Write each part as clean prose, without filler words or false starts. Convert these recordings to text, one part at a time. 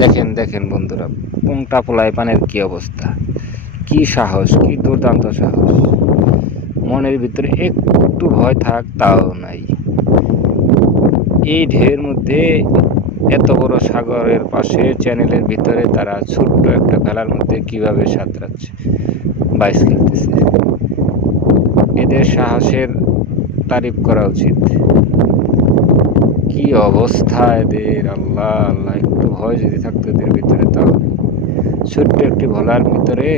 দেখেন দেখেন বন্ধুরা, কোনটা পোলায় পানের কি অবস্থা, কি সাহস, কি দুর্দান্ত সাহস। মনের ভিতরে একটু ভয় থাক তাও নাই। এই ঢেউয়ের মধ্যে এত বড় সাগরের পাশে চ্যানেলের ভিতরে তারা ছোট্ট একটা ভেলার মধ্যে কিভাবে সাঁতরাচ্ছে, বাইস খেলতেছে। এদের সাহসের তারিফ করা উচিত। কি অবস্থা এদের, আল্লাহ আল্লাহ। একটু ভয় যদি থাকতো এদের ভিতরে তাহলে। ছোট্ট একটি ভোলার ভিতরে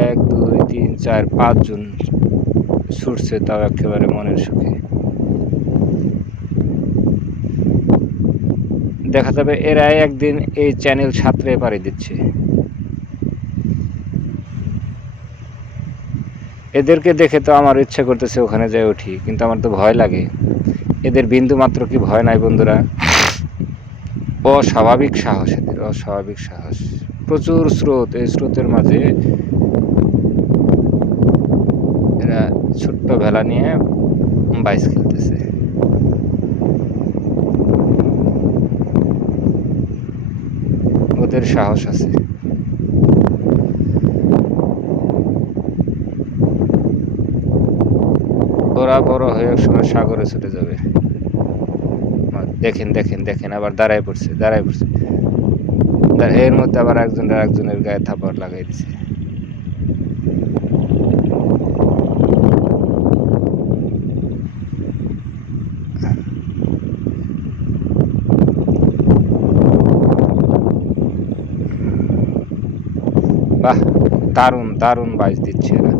1 2 3 4 5 জন ছুটছে, তাও একেবারে মনের সুখে। দেখা যাবে এরাই একদিন এই চ্যানেল সাঁতরে পাড়ি দিচ্ছে। এদেরকে দেখে তো আমার ইচ্ছা করতেছে ওখানে যাই উঠি, কিন্তু আমার তো ভয় লাগে। এদের বিন্দু মাত্র কি ভয় নাই বন্ধুরা? অস্বাভাবিক সাহস এদের, অস্বাভাবিক সাহস। প্রচুর স্রোত, এই স্রোতের মাঝে এরা ছোট্ট ভেলা নিয়ে বাইচ খেলতেছে। ওদের সাহস আছে। ওরা বড় হয়ে একসময় সাগরে ছুটে যাবে। দেখেন দেখেন দেখেন, আবার দাঁড়ায় পড়ছে, দাঁড়ায় পড়ছে। এর মধ্যে আবার একজনের গায়ে থাপড় লাগাই দিছে। বাহ, দারুণ দারুণ বাইচ দিচ্ছে এরা।